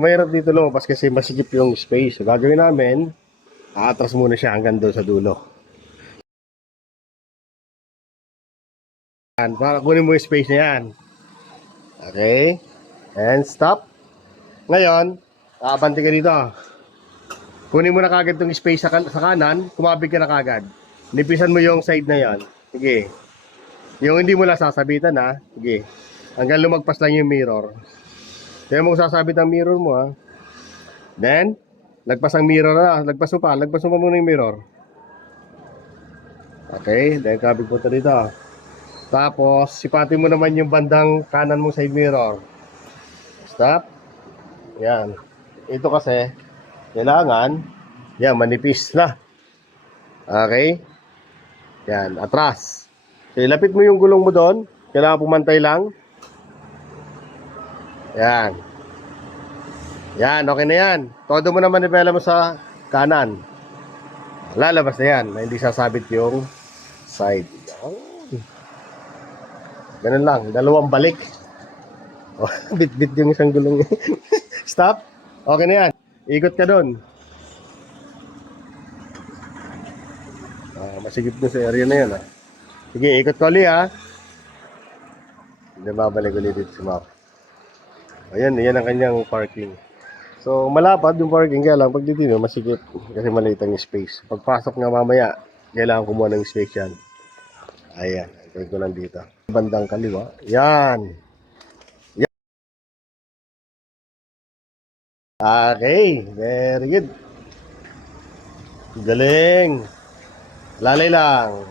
mahirap dito lumabas kasi masikip yung space. So, gagawin namin, aatras muna siya hanggang doon sa dulo. Yan, para kunin mo yung space na yan. Okay? And stop. Ngayon, aabanti ka dito. Kunin mo na kagad itong space sa kanan, kumabig ka na kagad. Nipisan mo yung side na yan. Sige. Yung hindi mo lang sasabitan ha. Sige. Hanggang lumagpas lang yung mirror. Kaya mo sasabit ang mirror mo ha. Then, lagpas ang mirror na. Lagpas mo pa. Lagpas mo pa muna yung mirror. Okay. Then, kabig po dito. Tapos, sipatin mo naman yung bandang kanan mong side mirror. Stop. Yan. Ito kasi, kailangan, yan, manipis na. Okay. Yan, atras. So, ilapit mo yung gulong mo doon. Kailangan pumantay lang. Yan. Yan, okay na yan. Todo mo naman manipela mo sa kanan. Lalabas na yan, na hindi sasabit yung side. Ganun lang, dalawang balik. Oh, bit-bit yung isang gulong. Stop. Okay na yan. Ikot ka doon. Masigip na sa area na yan. Sige, ikot ko ulit ha. Hindi babalik ulit dito sa map. Ayan, yan ang kanyang parking. So, malapad yung parking, kaya lang pag dito masikip kasi maliit ang space. Pagpasok nga mamaya, kailangan kumuha ng space yan. Ayan, ito ko lang dito. Bandang kaliwa. Yan. Yan. Okay, very good. Galing. Lalay lang.